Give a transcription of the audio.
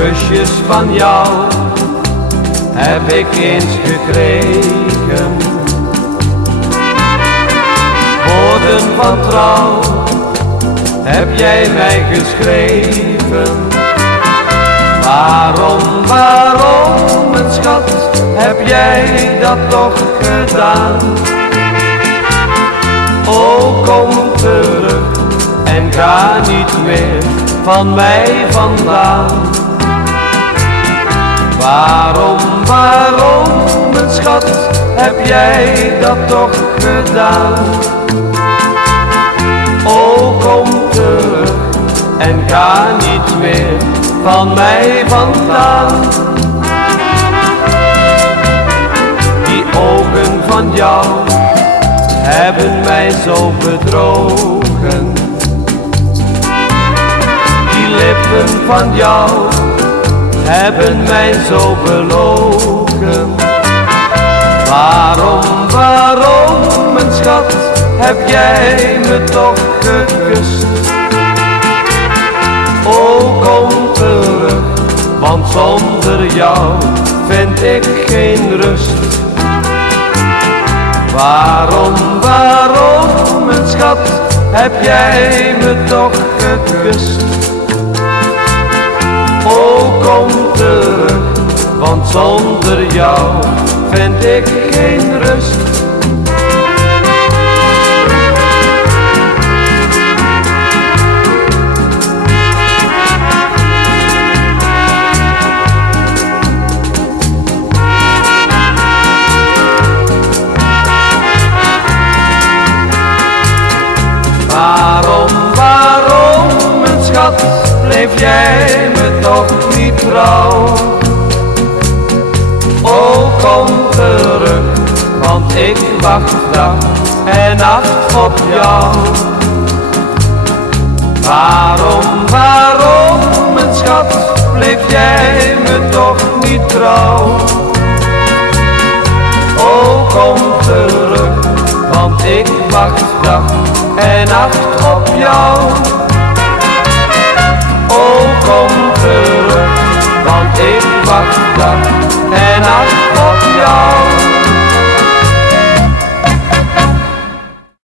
kusjes van jou heb ik eens gekregen. Woorden van trouw heb jij mij geschreven. Waarom, mijn schat, heb jij dat toch gedaan? O, kom terug en ga niet meer van mij vandaan. Waarom, mijn schat, heb jij dat toch gedaan? O, kom terug en ga niet meer van mij vandaan. Die ogen van jou hebben mij zo bedrogen. Die lippen van jou hebben mij zo belogen. Waarom, mijn schat, heb jij me toch gekust? O, kom terug, want zonder jou vind ik geen rust. Waarom, mijn schat, heb jij me toch gekust? O, kom terug, want zonder jou vind ik geen rust. Waarom, mijn schat, bleef jij me toch niet trouw? O, kom terug, want ik wacht dag en nacht op jou. Waarom, mijn schat, bleef jij me toch niet trouw? O, kom terug, want ik wacht dag en nacht op jou. O, kom terug, want ik wacht dag en nacht